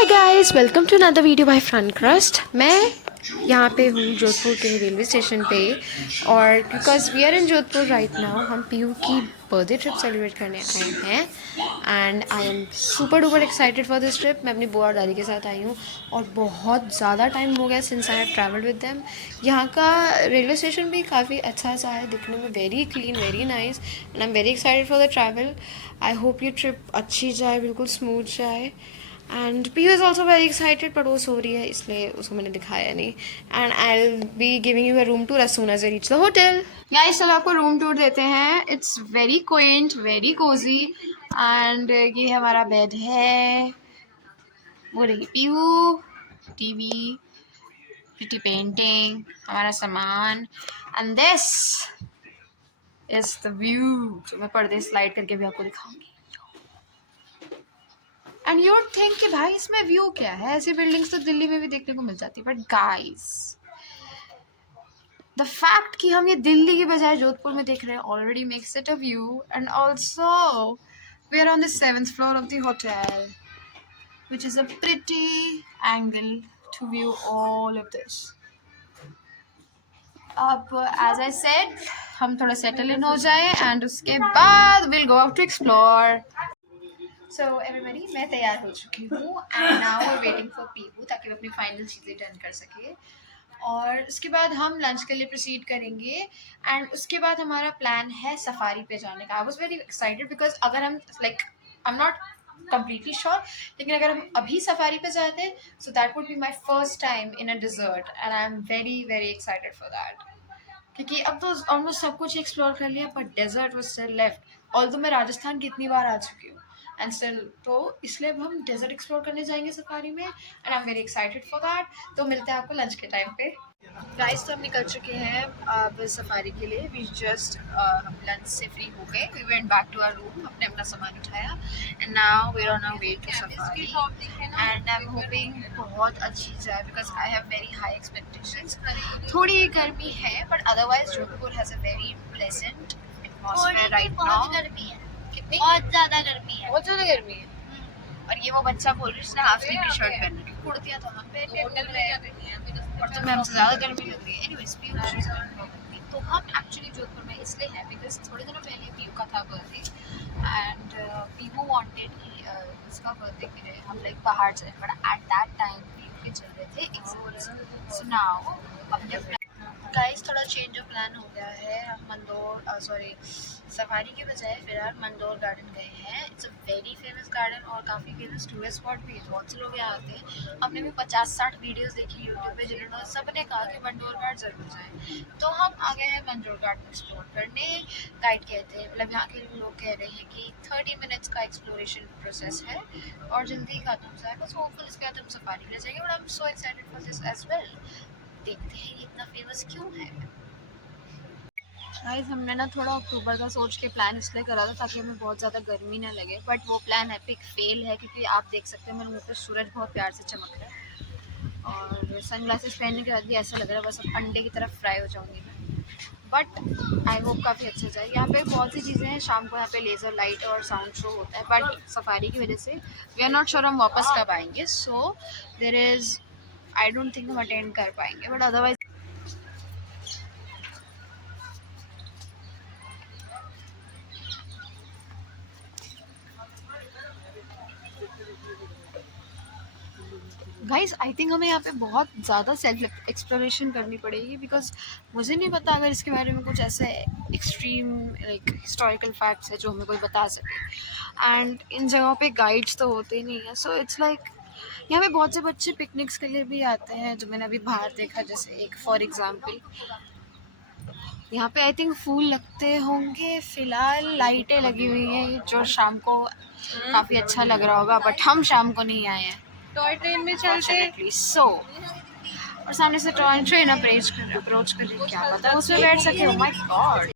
Hi guys, welcome to another video by front crust. मैं यहाँ पे हूँ जोधपुर के रेलवे स्टेशन पे, और because we are in Jodhpur right now, हम पीयू की बर्थडे ट्रिप सेलिब्रेट करने आए हैं and I am super duper excited for this trip. मैं अपनी बुआ और दादी के साथ आई हूँ और बहुत ज़्यादा टाइम हो गया since I have travelled with them. यहाँ का रेलवे स्टेशन भी काफ़ी अच्छा सा है दिखने में, very clean, very nice, and I am very excited for the travel. I hope ये ट्रिप अच्छी जाए, बिल्कुल स्मूथ जाए। And Piu is also very excited, but वो सो रही है इसलिए उसको मैंने दिखाया नहीं। And I will be giving you a room tour as soon as I reach the hotel. Guys, चलो आपको रूम टूर देते हैं। It's very quaint, very cozy, and ये हमारा बेड है, वो रही पीयू, टीवी, प्रिटी पेंटिंग, हमारा सामान, and this is the view. जो मैं पर्दे स्लाइड करके भी आपको दिखाऊंगी। एंड यू थिंक कि भाई इसमें व्यू क्या है, ऐसी बिल्डिंग्स तो दिल्ली में भी देखने को मिल जाती है, बट गाइस द फैक्ट कि हम ये दिल्ली की बजाय जोधपुर में देख रहे हैं already makes it a view. And also we are on the 7th floor of the hotel, which is a pretty angle to view all of this. अब एज आई सेड, हम थोड़ा सेटल इन हो जाए and उसके बाद will go out to explore. So everybody, मैं तैयार हो चुकी हूँ and now we waiting for Pihu ताकि वो अपनी फाइनल चीज़ें डन कर सके, और उसके बाद हम लंच के लिए प्रोसीड करेंगे। एंड उसके बाद हमारा प्लान है सफारी पे जाने का। I was very excited because अगर हम like, I am not completely sure, लेकिन अगर हम अभी सफारी पे जाते so that would be my first time in a desert, and I am very very excited for that. क्योंकि अब तो ऑलमोस्ट सब कुछ एक्सप्लोर कर लिया, but desert was still left. Although मैं राजस्थान कितनी बार आ चुकी हूँ एंड स्टिल, तो इसलिए अब हम डेजर्ट एक्सप्लोर करने जाएंगे सफारी में, and I am very excited for that. तो मिलते हैं आपको लंच के टाइम पे। गाइस, तो हम निकल चुके हैं अब सफारी के लिए। वी जस्ट हम लंच से फ्री हो गए, we went back to our room, अपने अपना सामान उठाया, and now we are on our way to safari. And I am hoping बहुत अच्छी जाए because I have very high expectations. थोड़ी गर्मी है, but otherwise Jodhpur has a very pleasant atmosphere right now. कितनी बहुत ज़्यादा गर्मी है, बहुत ज़्यादा गर्मी है। और ये वो बच्चा बोल रही है जिसने हाफ स्लीव की शर्ट पहन रखी है, कुर्तियाँ तो हम पहन रहे हैं और तुम्हें हमसे ज़्यादा गर्मी लग रही है। एनीवेज, पीयू तो हम एक्चुअली जोधपुर में इसलिए हैं बिकॉज थोड़े दिनों पहले पीयू का था बर्थडे, एंड पीयू वांटेड कि उसका बर्थडे के लिए हम लाइक बाहर चले, but at that time Piu के चल रहे थे एग्जाम्स। सो नाउ अपने गाइस थोड़ा चेंज ऑफ प्लान हो गया है। हम मंदौर सॉरी सफारी के बजाय फिलहाल मंदौर गार्डन गए हैं। It's a very famous garden और काफ़ी फेमस टूरिस्ट स्पॉट भी है, बहुत से लोग यहाँ आते हैं। हमने भी 50-60 वीडियोस देखी यूट्यूब पे जिन्होंने सब ने कहा कि मंदौर घाट ज़रूर जाएं, तो हम आ गए हैं मंदौर घाट एक्सप्लोर करने। गाइड कहते हैं, मतलब यहाँ के लोग कह रहे हैं कि 30 मिनट्स का एक्सप्लोरेशन प्रोसेस है और जल्दी ही खत्म हो जाएगा। सो होपफुल इसके बाद हम सफारी ले जाएंगे, but I am so excited for this as well. देखते हैं ये इतना फेमस क्यों है। गाइस, हमने ना थोड़ा अक्टूबर का सोच के प्लान इसलिए करा था ताकि हमें बहुत ज़्यादा गर्मी ना लगे, बट वो प्लान एपिक फेल है क्योंकि आप देख सकते हैं मेरे मुंह पे सूरज बहुत प्यार से चमक रहा है और सनग्लासेस पहनने के बाद भी ऐसा लग रहा है बस अब अंडे की तरफ फ्राई हो जाऊंगी मैं। बट आई होप काफ़ी अच्छा जाए। यहाँ पे बहुत सी चीज़ें हैं, शाम को यहाँ पे लेज़र लाइट और साउंड शो होता है, बट सफारी की वजह से वी आर नॉट श्योर हम वापस कब आएंगे। So there is, I don't think हम अटेंड कर पाएंगे, but otherwise guys I think हमें यहाँ पे बहुत ज़्यादा सेल्फ एक्सप्लोरेशन करनी पड़ेगी बिकॉज मुझे नहीं पता अगर इसके बारे में कुछ ऐसे एक्सट्रीम लाइक हिस्टोरिकल फैक्ट्स है जो हमें कोई बता सके, एंड इन जगहों पे गाइड्स तो होते ही नहीं है। सो इट्स लाइक यहाँ पे बहुत से बच्चे पिकनिक्स के लिए भी आते हैं जो मैंने अभी बाहर देखा, जैसे एक फॉर एग्जांपल यहाँ पे आई थिंक फूल लगते होंगे, फिलहाल लाइटें लगी हुई हैं जो शाम को काफ़ी अच्छा लग रहा होगा, बट हम शाम को नहीं आए हैं, टॉय ट्रेन में चलते सो। और सामने से टॉय ट्रेन अप्रोच कर रही, क्या पता उसमें बैठ सके। ओह माय गॉड,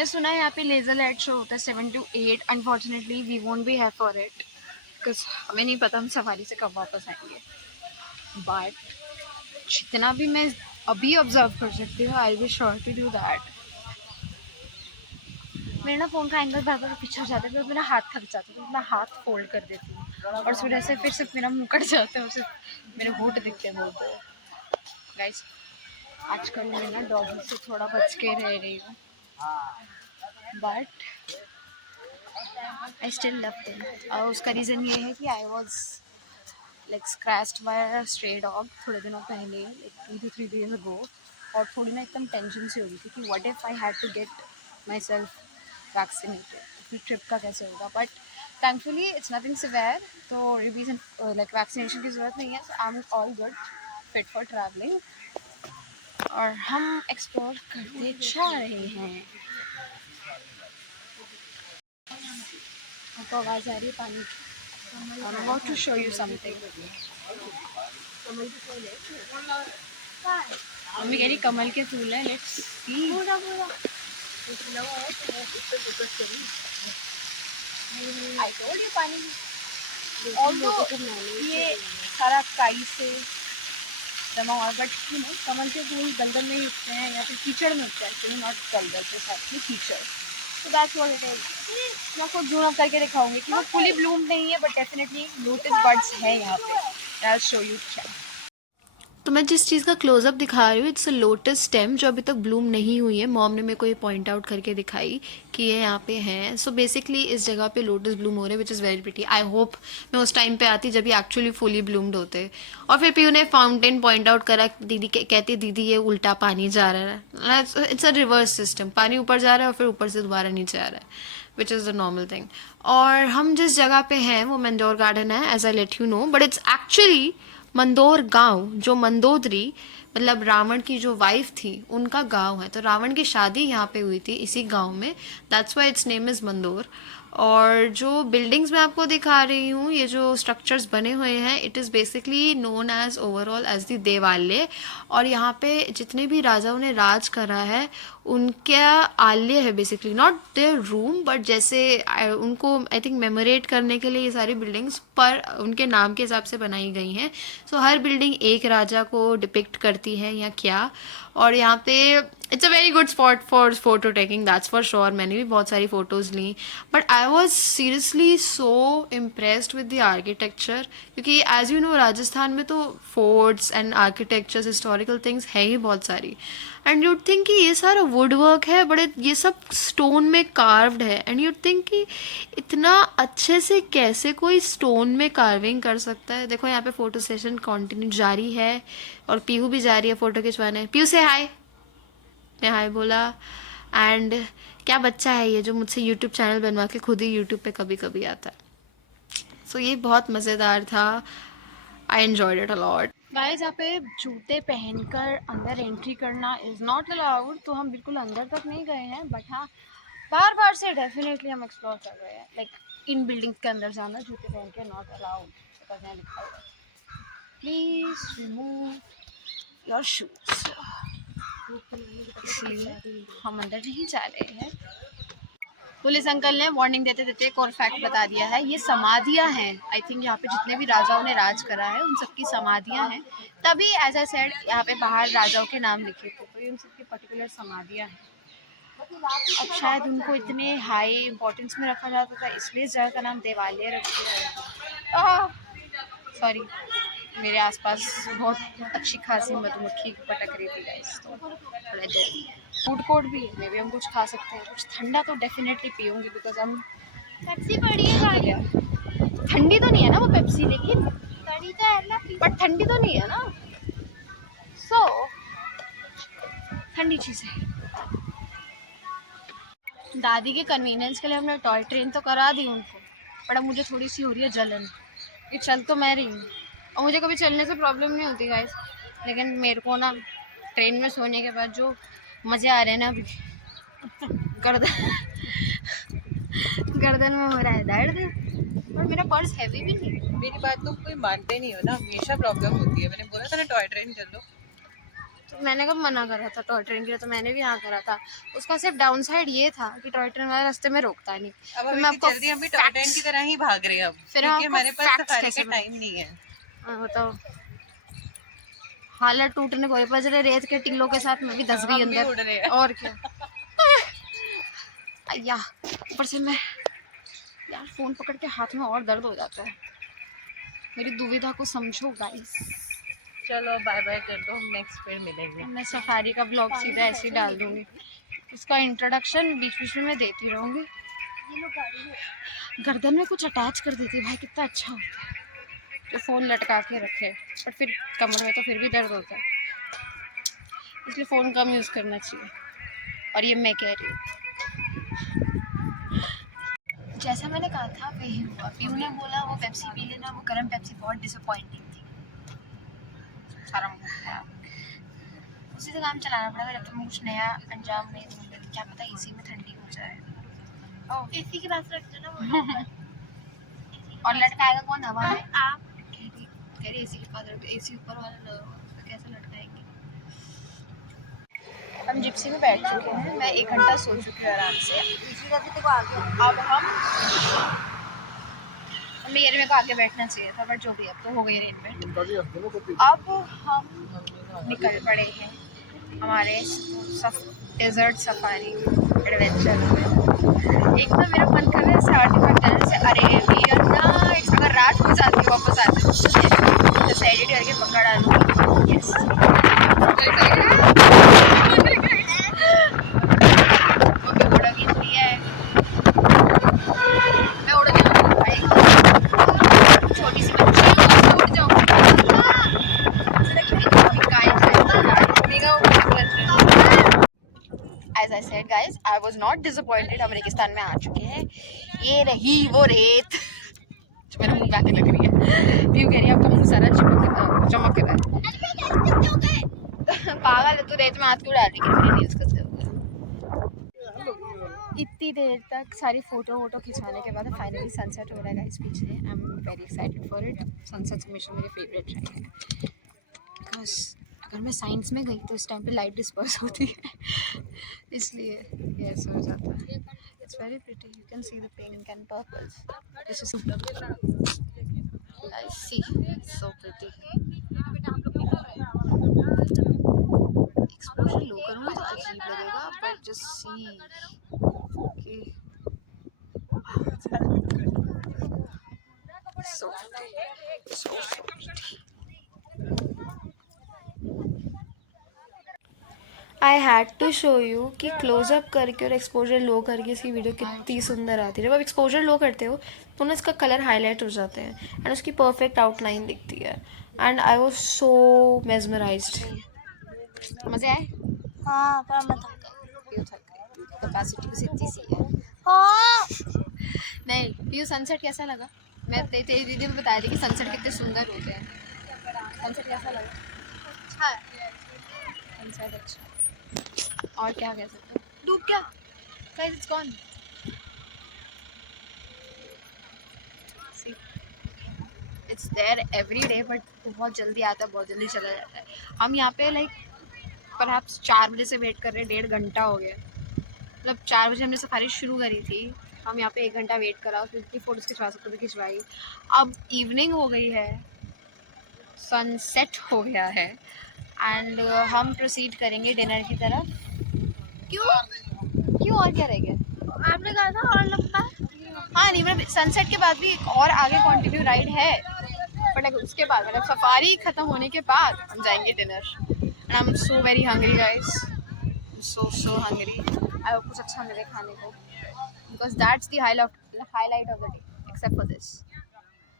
मैंने सुना है यहाँ पे लेज़र लाइट शो होता है 7 to 8. Unfortunately we won't be have for it because हमें नहीं पता हम सफारी से कब वापस आएंगे. बट जितना भी मैं अभी ऑब्जर्व कर सकती हूँ I will be sure to do that. मेरे ना फ़ोन का एंगल बार बार पीछे हो जाता है तो मेरा हाथ थक जाता है, तो मैं हाथ फोल्ड कर देती हूँ और उस वजह से फिर सिर्फ मेरा मुंह कट जाता है और सिर्फ मेरे होंठ दिखते हैं बोलते हैं. गाइस आजकल मैं ना डॉगी से थोड़ा बच के रह रही हूँ but I still love him. और उसका रीज़न ये है कि I was like scratched by a stray dog थोड़े दिनों पहले, लाइक 2 to 3 days ago. और थोड़ी ना एकदम टेंशन सी हो रही थी कि what if I had to get myself vaccinated, फिर ट्रिप का कैसे होगा. But thankfully it's nothing severe, तो रिवीजन लाइक वैक्सीनेशन की ज़रूरत नहीं है. So I am all good, fit for travelling. और हम एक्सप्लोर करते जा रहे हैं. आपको आवाज़ आ रही है पानी की? I'm about to show you something. Mummy कह रही कमल के फूल है. Let's see. I told you पानी. ये सारा काई से जमा हुआ बट कमल के फूल दलदल में ही उगते हैं या फिर कीचड़ में उगते हैं. एक्चुअली नॉट दलदल के साथ में कीचड़. तो दैट्स व्हाट इट इज. मैं आपको जूम अप करके दिखाऊंगी कि वो फुली ब्लूम नहीं है बट डेफिनेटली लोटस बड्स है यहाँ पे. I will show you. तो मैं जिस चीज़ का क्लोजअप दिखा रही हूँ इट्स अ लोटस स्टेम जो अभी तक ब्लूम नहीं हुई है. मॉम ने मेरे को ये पॉइंट आउट करके दिखाई कि ये यहाँ पे हैं. सो बेसिकली इस जगह पे लोटस ब्लूम हो रहे हैं which is very pretty. I hope मैं उस टाइम पे आती जब ये एक्चुअली फुली ब्लूम्ड होते. और फिर पीयू ने फाउंटेन पॉइंट आउट करा. दीदी कहती दीदी ये उल्टा पानी जा रहा है. It's a reverse system. पानी ऊपर जा रहा है और फिर ऊपर से दोबारा नीचे आ रहा है which is the normal thing. और हम जिस जगह पे हैं वो मंदोर गार्डन है as I let you know. But it's actually Mandore गांव जो मंदोदरी मतलब रावण की जो वाइफ थी उनका गांव है. तो रावण की शादी यहाँ पे हुई थी इसी गांव में. That's why it's name is Mandore. और जो बिल्डिंग्स मैं आपको दिखा रही हूँ ये जो स्ट्रक्चर्स बने हुए हैं it is basically known as overall as the देवालय. और यहाँ पे जितने भी राजाओं ने राज करा है उनका आल्य है basically. Not their room but जैसे उनको आई थिंक मेमोरेट करने के लिए ये सारी बिल्डिंग्स पर उनके नाम के हिसाब से बनाई गई हैं. सो हर बिल्डिंग एक राजा को डिपिक्ट करती है या क्या. और यहाँ पे it's a very good spot for photo taking that's for sure. मैंने भी बहुत सारी फ़ोटोज़ ली but I was seriously so impressed with the architecture. क्योंकि एज यू नो राजस्थान में तो forts and architectures historical things है ही बहुत सारी. एंड यूड थिंक कि ये सारा वुड वर्क है बट ये सब स्टोन में कार्व्ड है. एंड यूड थिंक कि इतना अच्छे से कैसे कोई स्टोन में कार्विंग कर सकता है. देखो यहाँ पे फ़ोटो सेशन कंटिन्यू जारी है और पीहू भी जा रही है फ़ोटो खिंचवाने. पीहू से हाय. ने हाय बोला. एंड क्या बच्चा है ये जो मुझसे यूट्यूब चैनल बनवा के खुद ही यूट्यूब पे कभी कभी आता है. सो ये बहुत मज़ेदार था. I enjoyed it a lot. Guys यहाँ पे जूते पहनकर अंदर एंट्री करना इज़ नॉट अलाउड. तो हम बिल्कुल अंदर तक नहीं गए हैं बट हाँ बार बार से डेफिनेटली हम एक्सप्लोर कर रहे हैं. लाइक इन बिल्डिंग्स के अंदर जाना जूते पहन के नॉट अलाउड. लिखा हुआ प्लीज़ रिमूव योर शूज़. इसलिए हम अंदर नहीं जा रहे हैं. पुलिस अंकल ने वार्निंग देते देते एक और फैक्ट बता दिया है. ये समाधियाँ हैं. आई थिंक यहाँ पे जितने भी राजाओं ने राज करा है उन सबकी समाधियाँ हैं. तभी एज आई सेड यहाँ पे बाहर राजाओं के नाम लिखे थे तो ये उन सबकी पर्टिकुलर समाधियाँ हैं. अब शायद उनको इतने हाई इम्पोर्टेंस में रखा जाता था इसलिए इस जगह का नाम देवालय रख दिया है. सॉरी मेरे आसपास बहुत अच्छी खासी मधुमक्खी पटक रही थी गाइस. तो थोड़ा जल्दी फूड कोर्ट भी है. मे भी हम कुछ खा सकते हैं. कुछ ठंडा तो डेफिनेटली पीऊँगी बिकॉज हम पेप्सी पड़ी है. ठंडी तो नहीं है ना वो पेप्सी लेकिन ठंडी तो है ना बट ठंडी तो नहीं है ना. सो ठंडी चीज़ है. दादी के कन्वीनियंस के लिए हमने टॉय ट्रेन तो करा दी उनको बट अब मुझे थोड़ी सी हो रही है जलन. ये चल तो मैं रही हूँ और मुझे कभी चलने से प्रॉब्लम नहीं होती गाइस. लेकिन मेरे को ना ट्रेन में सोने के बाद जो मज़े आ रहे हैं ना अभी गर्दन में हो रहा है दर्द. और मेरा पर्स हैवी भी नहीं है. मेरी बात तो कोई मानते नहीं हो ना. हमेशा प्रॉब्लम होती है. मैंने बोला था ना टॉय ट्रेन कर लो. तो मैंने कब मना करा था टॉय ट्रेन के लिए, तो मैंने भी हाँ करा था। उसका सिर्फ डाउन साइड ये था कि टॉय ट्रेन वाले रास्ते में रोकता नहीं। अब मैं आपको जल्दी हम भी टॉय ट्रेन की तरह ही भाग रहे हैं अब, फिर क्योंकि हमारे पास सफारी का टाइम नहीं है। बताओ, हालत टूटने को पता चले रेत के टिल्लों के साथ मैं भी दस गई अंदर। उड़ रहे हैं। और क्या या ऊपर से मैं यार फोन पकड़ के हाथ में और दर्द हो जाता है। मेरी दुविधा को समझो गाइस। चलो बाय बाय कर दो, नेक्स्ट फिर मिलेंगे। मैं सफारी का ब्लॉग सीधा ऐसे ही डाल दूंगी, उसका इंट्रोडक्शन बीच बीच में मैं देती रहूंगी। गर्दन में कुछ अटैच कर देती भाई, कितना अच्छा होता है जो फ़ोन लटका के रखे, बट फिर कमर में तो फिर भी दर्द होता है, इसलिए फ़ोन कम यूज़ करना चाहिए। और ये मैं कह रही हूँ, जैसा मैंने कहा था वही हुआ। पीयू ने बोला वो पेप्सी पी लेना, वो गर्म पेप्सी बहुत डिसअपॉइंटिंग थी। सारा उसी से काम चलाना पड़ेगा जब तक मैं कुछ नया अंजाम नहीं दूँगी। क्या पता इसी में ठंडी हो जाए। एसी के पास रख देना और लटकाएगा कौन हवा में? आप कह रही एसी के पास रख, एसी ऊपर वाला लगा हुआ है, कैसे लटकाएंगे? हम जिप्सी में बैठ चुके हैं, मैं 1 घंटा सो चुकी हूँ आराम से। अब हम मेरे को आगे बैठना चाहिए था, बट जो भी, अब तो हो गई अरेंजमेंट। अब हम निकल पड़े हैं हमारे डेजर्ट सफारी एडवेंचर में। एक तो मेरा मन कर रहा है 45 से अरेबियन नाइट्स, अगर रात हो जाती वापस आते तो एडिट करके पकड़ डालूंगी। यस छोटी सी बच्ची उड़ जाऊंगी। As I said guys, I was not disappointed। हम रेगिस्तान में आ चुके हैं। ये रही वो रेत जो मेरे मुंह में आने लग रही है। क्यों कह रही है आपका मुंह सारा चमक रहा है। पागल है तू, रेत में हाथ क्यों डाल रही है? कितनी रील्स करते हो? इतनी देर तक सारी फोटो वोटो खिंचवाने के बाद फाइनली सनसेट हो रहा है गाइस पीछे। आई am very excited for it. Sunset हमेशा मेरे फेवरेट रहे हैं, बिकॉज अगर मैं साइंस में गई तो इस टाइम पे लाइट डिस्पर्स होती है, इसलिए ये ऐसा हो जाता है। It's very pretty, you can see the pink and purples. This is I see so pretty. Exposure low करूँगी तो अजीब लगेगा, बट जस्ट सी कि so pretty. I had to show you कि क्लोजअप करके और एक्सपोजर लो करके इसकी वीडियो कितनी सुंदर आती है। जब आप एक्सपोजर लो करते हो तो ना इसका कलर हाईलाइट हो जाते हैं एंड उसकी परफेक्ट आउटलाइन दिखती है। And I was so mesmerised. मज़े आए? हाँ पर कैपेसिटी बस इतनी सी है। हाँ नहीं पीयू, सनसेट कैसा लगा? मैं तेरी दीदी को बताया थी कि सनसेट कितने सुंदर होते हैं। सनसेट कैसा लगा? अच्छा है सनसेट, अच्छा। और क्या कह सकते हैं? डूब क्या? Guys it's gone. It's there every day, but बहुत जल्दी आता है, बहुत जल्दी चला जाता है। हम यहाँ पे लाइक परहैप्स 4 बजे से वेट कर रहे हैं, 1.5 घंटा हो गया। मतलब 4 बजे हमने सफारी शुरू करी थी, हम यहाँ पे 1 घंटा वेट करा, उसमें जितनी फ़ोटोज़ खिंचवा सकते थे खिंचवाई। अब इवनिंग हो गई है, सनसेट हो गया है एंड हम प्रोसीड करेंगे डिनर की तरफ। क्यों और क्या रह गया? आपने कहा था और लंबा। हाँ नहीं, मतलब सनसेट के बाद भी एक और आगे कंटिन्यू राइड है, बट उसके बाद मतलब सफारी खत्म होने के बाद हम जाएंगे dinner. And I am so very hungry guys, so hungry. I hope कुछ अच्छा मिले खाने को, because that's the highlight of the day, except for this.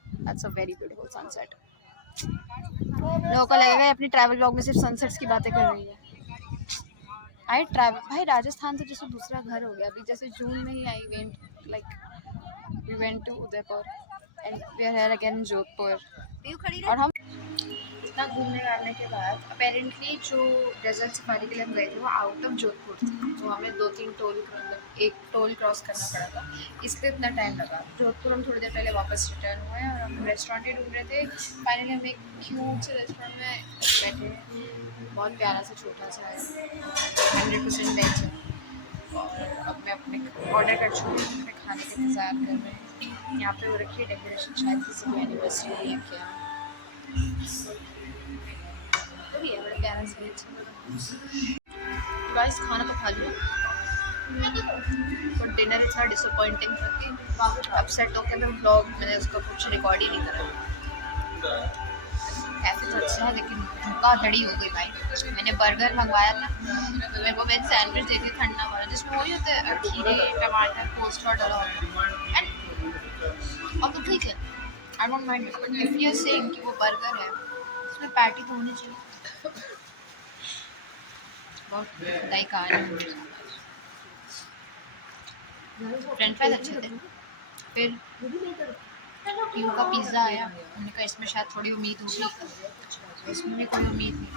That's a very beautiful sunset. लोगों को लगेगा अपनी ट्रैवल ब्लॉग में सिर्फ सनसेट्स की बातें कर रही है। आई ट्रैवल भाई, राजस्थान तो जैसे दूसरा घर हो गया। अभी जैसे जून में ही I went like we went to Udaipur and we are here again in Jodhpur. और हम इतना घूमने गाने के बाद अपेरेंटली जो डेजर्ट सफारी के लिए हम गए थे वो आउट ऑफ जोधपुर थी, तो हमें 2-3 एक टोल क्रॉस करना पड़ा था, इसलिए इतना टाइम लगा। जोधपुर हम थोड़ी देर पहले वापस रिटर्न हुए और हम रेस्टोरेंट ही ढूंढ रहे थे। फाइनली हम एक क्यूट से रेस्टोरेंट में बैठे, बहुत प्यारा सा छोटा सा है, 100% वेज है। और अब मैं अपने ऑर्डर कर चुकी हूँ, अपने खाने का इंतज़ार कर रहे हैं। यहाँ पे हो रखी है डेकोरेशन, शायद किसी की एनिवर्सरी है क्या, तो भी है बड़ा प्यारा सा। गाइस खाना तो खा लिया, बट डिनर इतना डिसअपॉइंटिंग था कि अपसेट होकर मैं व्लॉग मैंने उसका कुछ रिकॉर्ड ही नहीं करा। कैफे तो अच्छा है लेकिन धोखाधड़ी हो गई भाई। मैंने बर्गर मंगवाया था, तो मेरे को वेज सैंडविच दे दी ठंडा वाला, जिसमें वही होता है खीरे टमाटर कोस्टर डाला होता है। अब तो ठीक है, I don't mind, but if you are saying कि वो बर्गर है, उसमें पैटी तो होनी चाहिए। बहुत खुदाई कहानी। फ्रेंच फ्राइज अच्छे थे। फिर पीयू का पिज़्ज़ा आया, हमने कहा इसमें शायद थोड़ी उम्मीद होगी, इसमें भी कोई उम्मीद नहीं।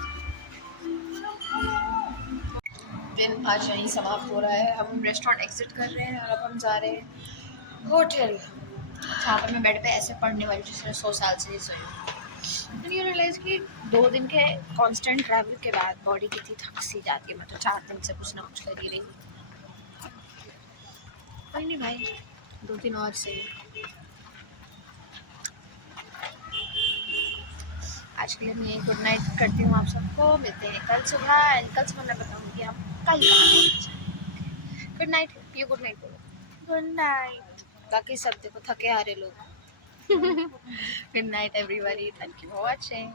दिन आज यहीं समाप्त हो रहा है। अब हम रेस्टोरेंट एग्जिट कर रहे हैं और अब हम जा रहे हैं होटल, जहाँ पर मैं बेड पे ऐसे पढ़ने वाली जिसमें 100 साल से नहीं सोई। फिर ये रियलाइज़ कि 2 दिन के कांस्टेंट ट्रैवल के बाद बॉडी कितनी थक सी जाती है। मैं तो 4 दिन से कुछ ना कुछ कर ही रही हूँ। कोई नहीं भाई, 2 दिन और सही। आज के लिए मैं गुड नाइट करती हूँ आप सबको। मिलते हैं कल सुबह, कल सुबह मैं बताऊँगी आप कल कहाँ। गुड नाइट, ये गुड नाइट बोलो। Good night. बाकी सब देखो थके हारे लोग। Good night everybody, thank you for watching.